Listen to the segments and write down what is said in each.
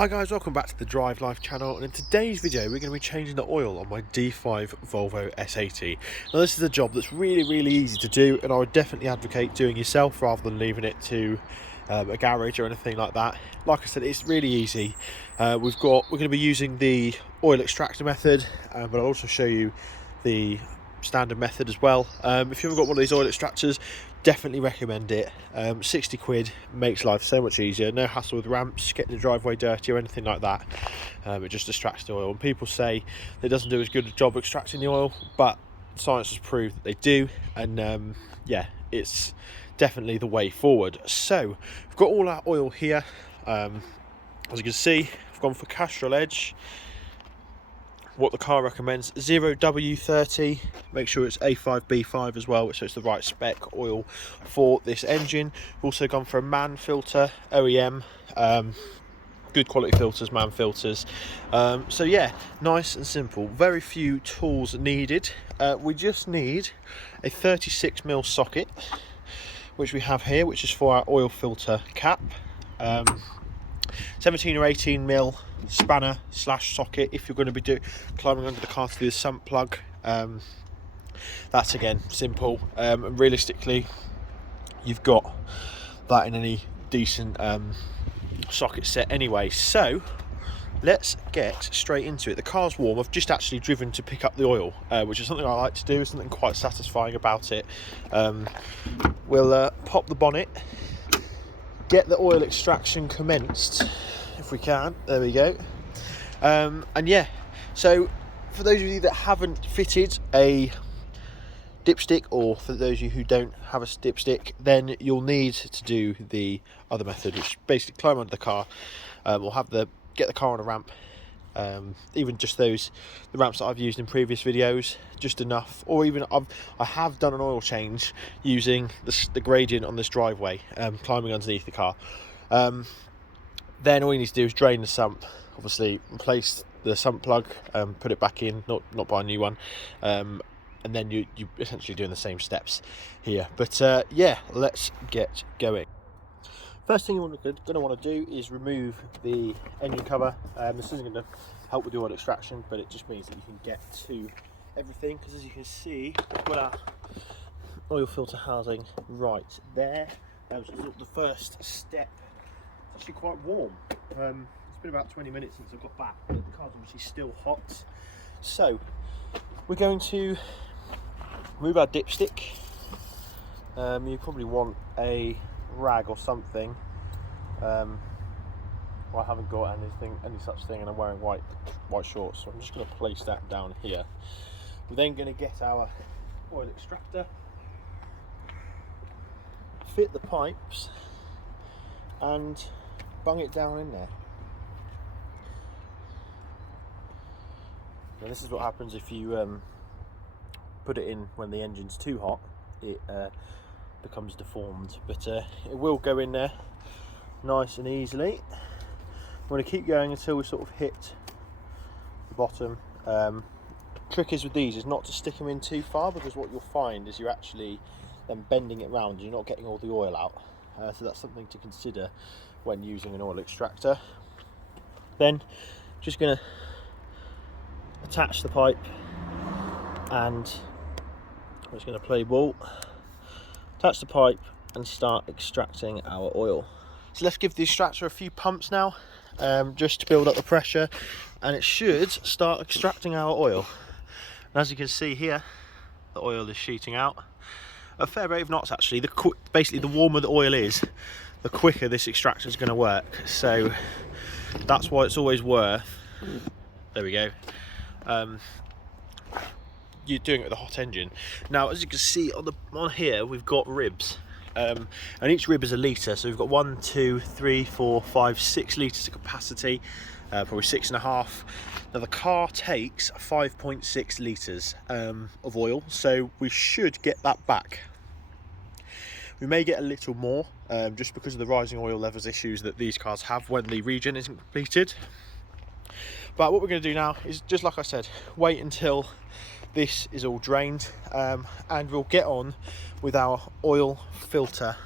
Hi guys, welcome back to the Drive Life channel, and in today's video we're going to be changing the oil on my D5 Volvo S80. Now this is a job that's really easy to do, and I would definitely advocate doing yourself rather than leaving it to a garage or anything like that. Like I said, it's really easy. We're going to be using the oil extractor method, but I'll also show you the standard method as well. If you haven't got one of these oil extractors, definitely recommend it. 60 quid makes life so much easier. No hassle with ramps, getting the driveway dirty or anything like that. It just extracts the oil, and people say it doesn't do as good a job extracting the oil, but science has proved that they do, and yeah, it's definitely the way forward. So we've got all our oil here. As you can see, I've gone for Castrol Edge. What the car recommends, 0W30. Make sure it's A5 B5 as well, so it's the right spec oil for this engine. We've also gone for a MAN filter, OEM, good quality filters, MAN filters. So yeah, nice and simple, very few tools needed. We just need a 36mm socket, which we have here, which is for our oil filter cap. 17 or 18mm spanner slash socket if you're going to be climbing under the car to do the sump plug. That's again simple. Realistically, you've got that in any decent socket set anyway. So let's get straight into it. The car's warm. I've just actually driven to pick up the oil, which is something I like to do, something quite satisfying about it. We'll pop the bonnet, get the oil extraction commenced if we can. There we go. And yeah, so for those of you that haven't fitted a dipstick, or for those of you who don't have a dipstick, then you'll need to do the other method, which basically climb under the car, or get the car on a ramp. Even just the ramps that I've used in previous videos, just enough. Or even I have done an oil change using the gradient on this driveway, climbing underneath the car. Then all you need to do is drain the sump, obviously replace the sump plug, put it back in, not buy a new one, and then you're essentially doing the same steps here. But yeah, let's get going. First thing you're going to want to do is remove the engine cover. This isn't going to help with the oil extraction, but it just means that you can get to everything, because as you can see, we've got our oil filter housing right there. That was the first step. It's actually quite warm. It's been about 20 minutes since I got back, but the car's obviously still hot. So we're going to remove our dipstick. You probably want a rag or something. Well, I haven't got any such thing, and I'm wearing white shorts, so I'm just going to place that down here. We're then going to get our oil extractor, fit the pipes, and bung it down in there. Now this is what happens if you put it in when the engine's too hot. It becomes deformed, but it will go in there nice and easily. I'm going to keep going until we sort of hit the bottom. Trick is with these is not to stick them in too far, because what you'll find is you're actually then bending it round and you're not getting all the oil out. So that's something to consider when using an oil extractor. Then just going to attach the pipe, and I'm just going to play ball. Attach the pipe and start extracting our oil. So let's give the extractor a few pumps now, just to build up the pressure, and it should start extracting our oil. And as you can see here, the oil is sheeting out a fair rate of knots actually. Basically, the warmer the oil is, the quicker this extractor is going to work. So that's why it's always worth, there we go, you're doing it with a hot engine. Now, as you can see on here, we've got ribs, and each rib is a litre, so we've got 1, 2, 3, 4, 5, 6 litres of capacity, probably 6.5. Now the car takes 5.6 litres of oil, so we should get that back. We may get a little more, just because of the rising oil levels issues that these cars have when the regen isn't completed. But what we're going to do now is, just like I said, wait until this is all drained, and we'll get on with our oil filter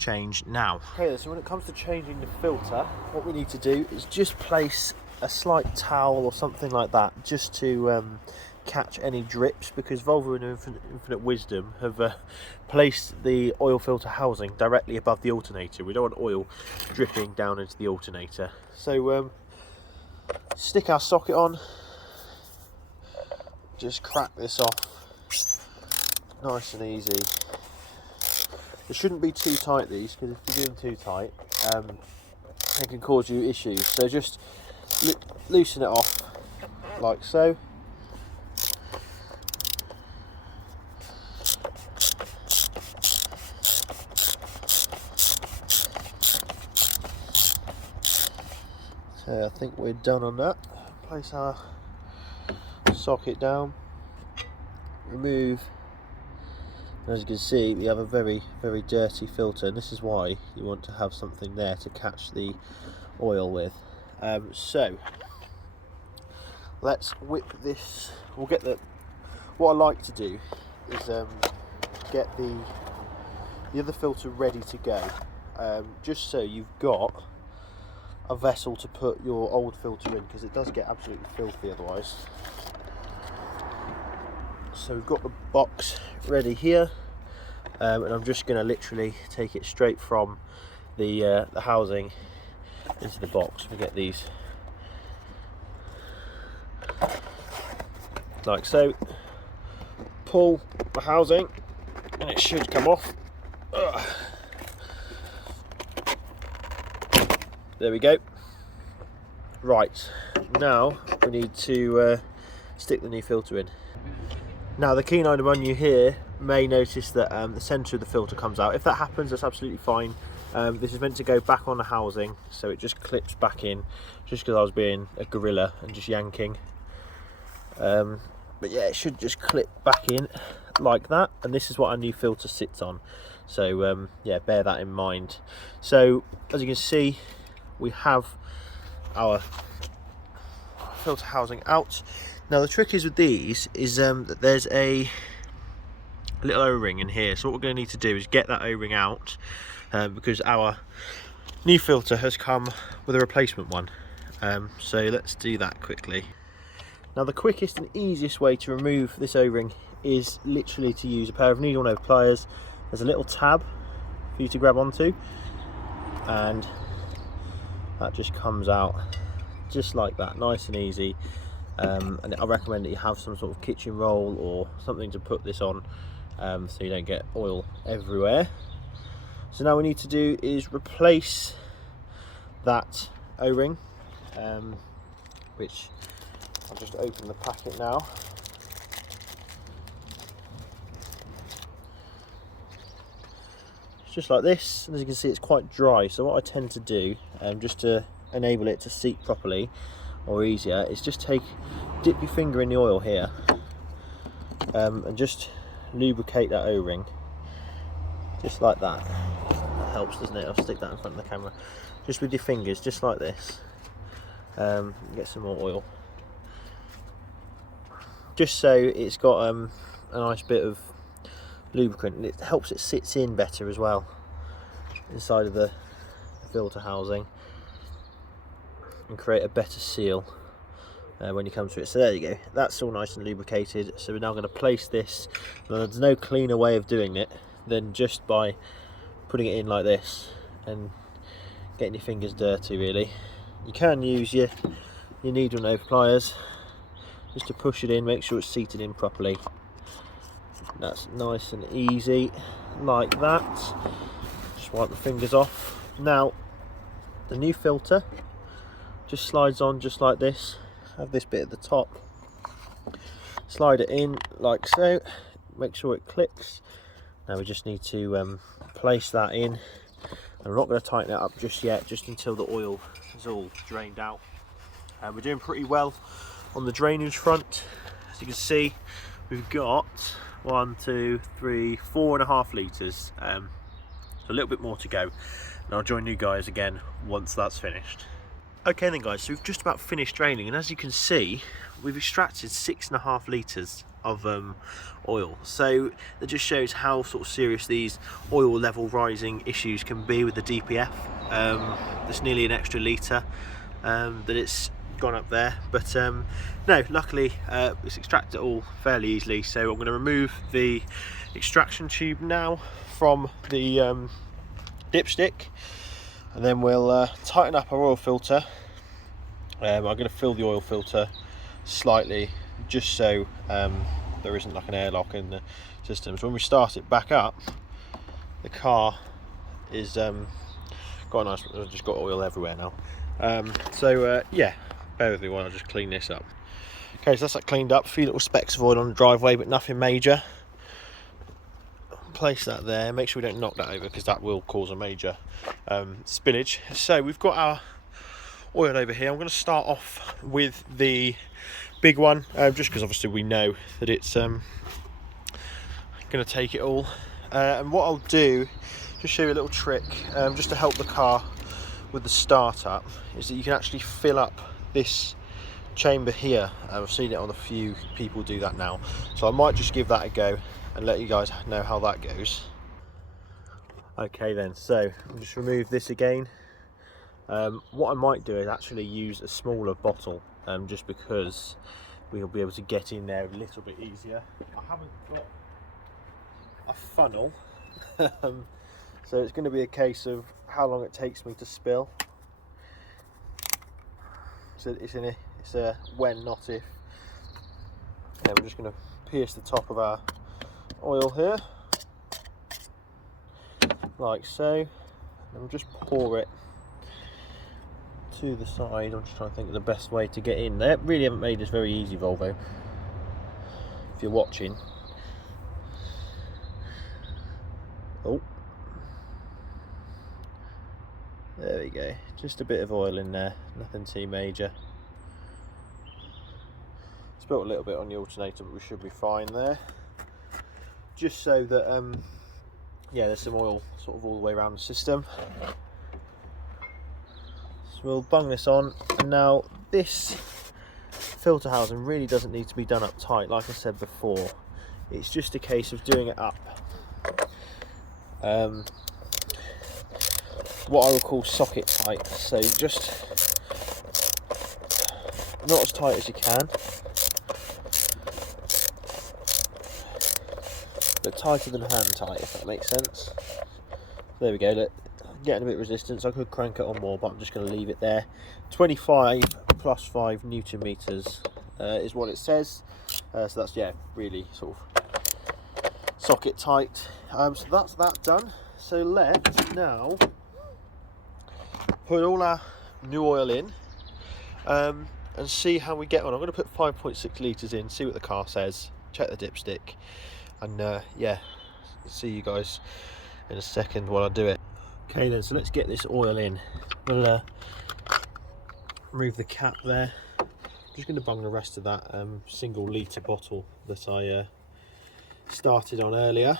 change now. Okay, so when it comes to changing the filter, what we need to do is just place a slight towel or something like that just to catch any drips, because Volvo in infinite wisdom have placed the oil filter housing directly above the alternator. We don't want oil dripping down into the alternator. So stick our socket on, just crack this off, nice and easy. It shouldn't be too tight, these, because if you do them too tight, it can cause you issues. So just loosen it off like so. So I think we're done on that. Place our socket down, remove. As you can see, we have a very, very dirty filter, and this is why you want to have something there to catch the oil with. So let's whip this. We'll get the. What I like to do is get the other filter ready to go, just so you've got a vessel to put your old filter in, because it does get absolutely filthy otherwise. So we've got the box ready here, and I'm just going to literally take it straight from the housing into the box. We get these like so. Pull the housing, and it should come off. Ugh. There we go. Right, now we need to stick the new filter in. Now the keen-eyed among you here may notice that the centre of the filter comes out. If that happens, that's absolutely fine. This is meant to go back on the housing, so it just clips back in, just because I was being a gorilla and just yanking. But yeah, it should just clip back in like that, and this is what our new filter sits on. So yeah, bear that in mind. So as you can see, we have our filter housing out. Now the trick is with these is that there's a little O-ring in here, so what we're going to need to do is get that O-ring out, because our new filter has come with a replacement one. So let's do that quickly. Now the quickest and easiest way to remove this O-ring is literally to use a pair of needle nose pliers. There's a little tab for you to grab onto, and that just comes out just like that, nice and easy. And I recommend that you have some sort of kitchen roll or something to put this on, so you don't get oil everywhere. So now what we need to do is replace that O-ring, which I'll just open the packet now. It's just like this, and as you can see, it's quite dry. So what I tend to do, just to enable it to seat properly or easier, is just dip your finger in the oil here, and just lubricate that O-ring, just like that. That helps, doesn't it? I'll stick that in front of the camera. Just with your fingers, just like this. Get some more oil, just so it's got a nice bit of lubricant, and it helps it sits in better as well inside of the filter housing, and create a better seal when you come to it. So there you go, that's all nice and lubricated. So we're now going to place this. Now, there's no cleaner way of doing it than just by putting it in like this and getting your fingers dirty, really. You can use your needle nose pliers just to push it in, make sure it's seated in properly. That's nice and easy like that. Just wipe the fingers off. Now the new filter just slides on just like this. Have this bit at the top, slide it in like so, make sure it clicks. Now we just need to place that in, and we're not going to tighten it up just yet, just until the oil is all drained out. We're doing pretty well on the drainage front. As you can see, we've got 1, 2, 3, 4.5 litres, so a little bit more to go, and I'll join you guys again once that's finished. Okay then guys, so we've just about finished draining, and as you can see, we've extracted 6.5 litres of oil. So that just shows how sort of serious these oil level rising issues can be with the DPF. There's nearly an extra litre that it's gone up there, but no, luckily it's extracted it all fairly easily. So I'm going to remove the extraction tube now from the dipstick, and then we'll tighten up our oil filter. I'm going to fill the oil filter slightly, just so there isn't like an airlock in the system. So when we start it back up, the car is got a nice, I've just got oil everywhere now. Yeah, bear with me while I just clean this up. Okay, so that's that cleaned up. A few little specks of oil on the driveway, but nothing major. Place that there, make sure we don't knock that over, because that will cause a major spillage. So we've got our oil over here. I'm going to start off with the big one, just because obviously we know that it's going to take it all. And what I'll do, just show you a little trick, just to help the car with the startup, is that you can actually fill up this chamber here. I've seen it on a few people do that now, so I might just give that a go and let you guys know how that goes. Okay then, so I'll just remove this again. What I might do is actually use a smaller bottle, just because we'll be able to get in there a little bit easier. I haven't got a funnel, so it's going to be a case of how long it takes me to spill. So it's a when, not if. And we're just going to pierce the top of our oil here, like so, and we'll just pour it to the side. I'm just trying to think of the best way to get in. They really haven't made this very easy, Volvo, if you're watching. Oh, there we go, just a bit of oil in there, nothing too major. Spilt a little bit on the alternator, but we should be fine there. Just so that yeah, there's some oil sort of all the way around the system. So we'll bung this on, and now this filter housing really doesn't need to be done up tight, like I said before. It's just a case of doing it up what I would call socket tight. So just not as tight as you can, but tighter than hand tight, if that makes sense. There we go, look, getting a bit of resistance. I could crank it on more, but I'm just going to leave it there. 25 plus 5 Newton meters is what it says. So that's, yeah, really sort of socket tight. So that's that done. So let's now put all our new oil in and see how we get on. I'm going to put 5.6 litres in, see what the car says, check the dipstick, and yeah, see you guys in a second while I do it. Okay then, so let's get this oil in. We'll remove the cap there. I'm just going to bung the rest of that single litre bottle that I started on earlier,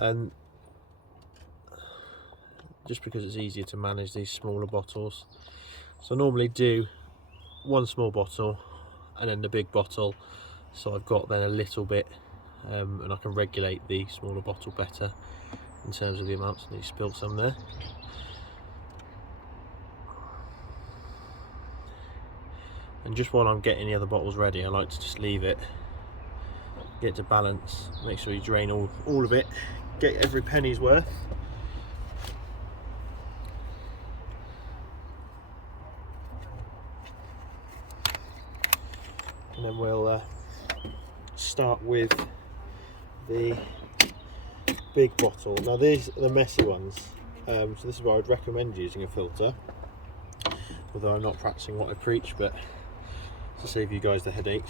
and just because it's easier to manage these smaller bottles. So I normally do one small bottle and then the big bottle, so I've got then a little bit and I can regulate the smaller bottle better in terms of the amounts. And you spilled some there. And just while I'm getting the other bottles ready, I like to just leave it, get it to balance, make sure you drain all of it, get every penny's worth. And then we'll start with the big bottle. Now these are the messy ones, so this is where I'd recommend using a filter, although I'm not practicing what I preach, but to save you guys the headache.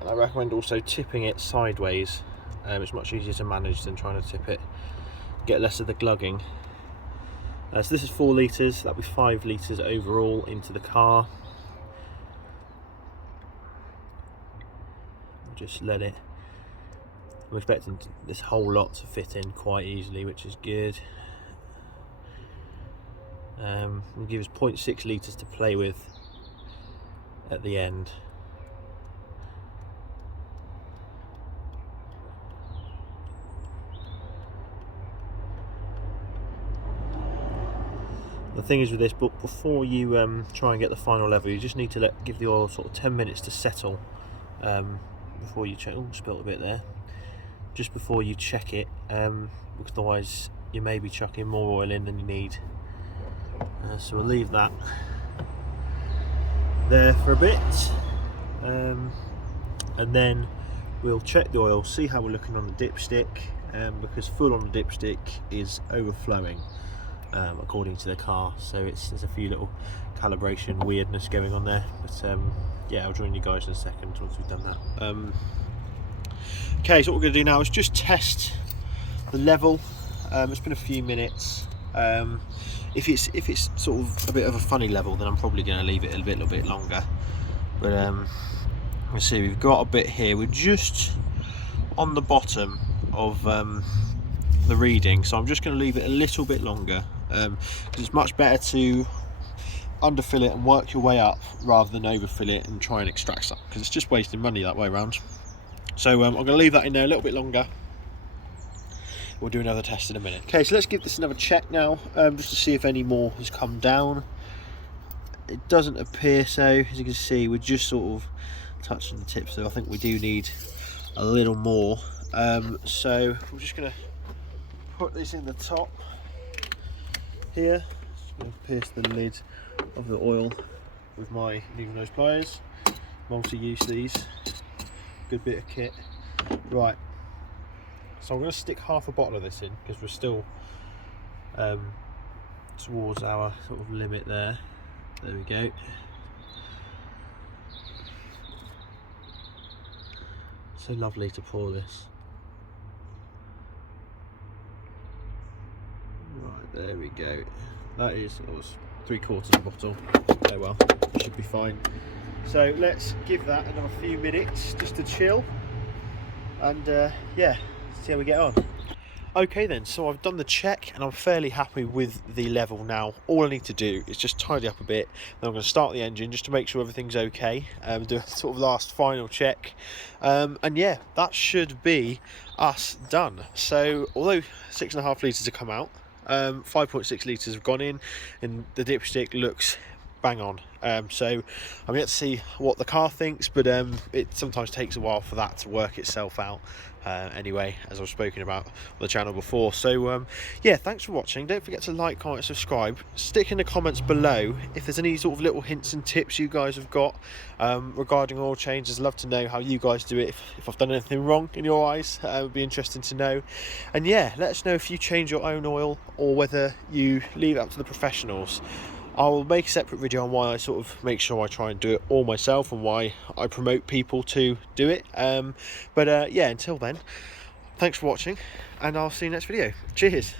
And I recommend also tipping it sideways. It's much easier to manage than trying to tip it, get less of the glugging. So this is 4 litres, that'll be 5 litres overall into the car. Just let it, I'm expecting this whole lot to fit in quite easily, which is good. Will give us 0.6 litres to play with at the end. The thing is with this, but before you try and get the final level, you just need to give the oil sort of 10 minutes to settle before you check. Oh, spilt a bit there. Just before you check it, because otherwise you may be chucking more oil in than you need. So we'll leave that there for a bit, and then we'll check the oil, see how we're looking on the dipstick, because full on the dipstick is overflowing. According to the car, so there's a few little calibration weirdness going on there, but yeah, I'll join you guys in a second once we've done that. Okay, so what we're going to do now is just test the level. It's been a few minutes. If it's sort of a bit of a funny level, then I'm probably going to leave it a little bit longer, but you see we've got a bit here, we're just on the bottom of the reading, so I'm just going to leave it a little bit longer, because it's much better to underfill it and work your way up rather than overfill it and try and extract some, because it's just wasting money that way around. So I'm going to leave that in there a little bit longer. We'll do another test in a minute. Okay, so let's give this another check now, just to see if any more has come down. It doesn't appear so. As you can see, we're just sort of touching the tip, so I think we do need a little more. So we're just going to put this in the top here. Just going to pierce the lid of the oil with my needle nose pliers. Multi-use these. Good bit of kit. Right. So I'm going to stick half a bottle of this in, because we're still towards our sort of limit there. There we go. So lovely to pour this. Right, there we go. That was 3/4 bottle. Oh well, it should be fine. So let's give that another few minutes just to chill, and yeah, see how we get on. Okay then, so I've done the check and I'm fairly happy with the level now. All I need to do is just tidy up a bit, then I'm going to start the engine just to make sure everything's okay, do a sort of last final check, and yeah, that should be us done. So although 6.5 litres have come out, 5.6 litres have gone in, and the dipstick looks bang on. So I'm yet to see what the car thinks, but it sometimes takes a while for that to work itself out, anyway, as I've spoken about on the channel before. So yeah, thanks for watching. Don't forget to like, comment, subscribe. Stick in the comments below if there's any sort of little hints and tips you guys have got regarding oil changes. I'd love to know how you guys do it. If I've done anything wrong in your eyes, it would be interesting to know. And yeah, let us know if you change your own oil or whether you leave it up to the professionals. I'll make a separate video on why I sort of make sure I try and do it all myself, and why I promote people to do it. But yeah, until then, thanks for watching, and I'll see you next video. Cheers.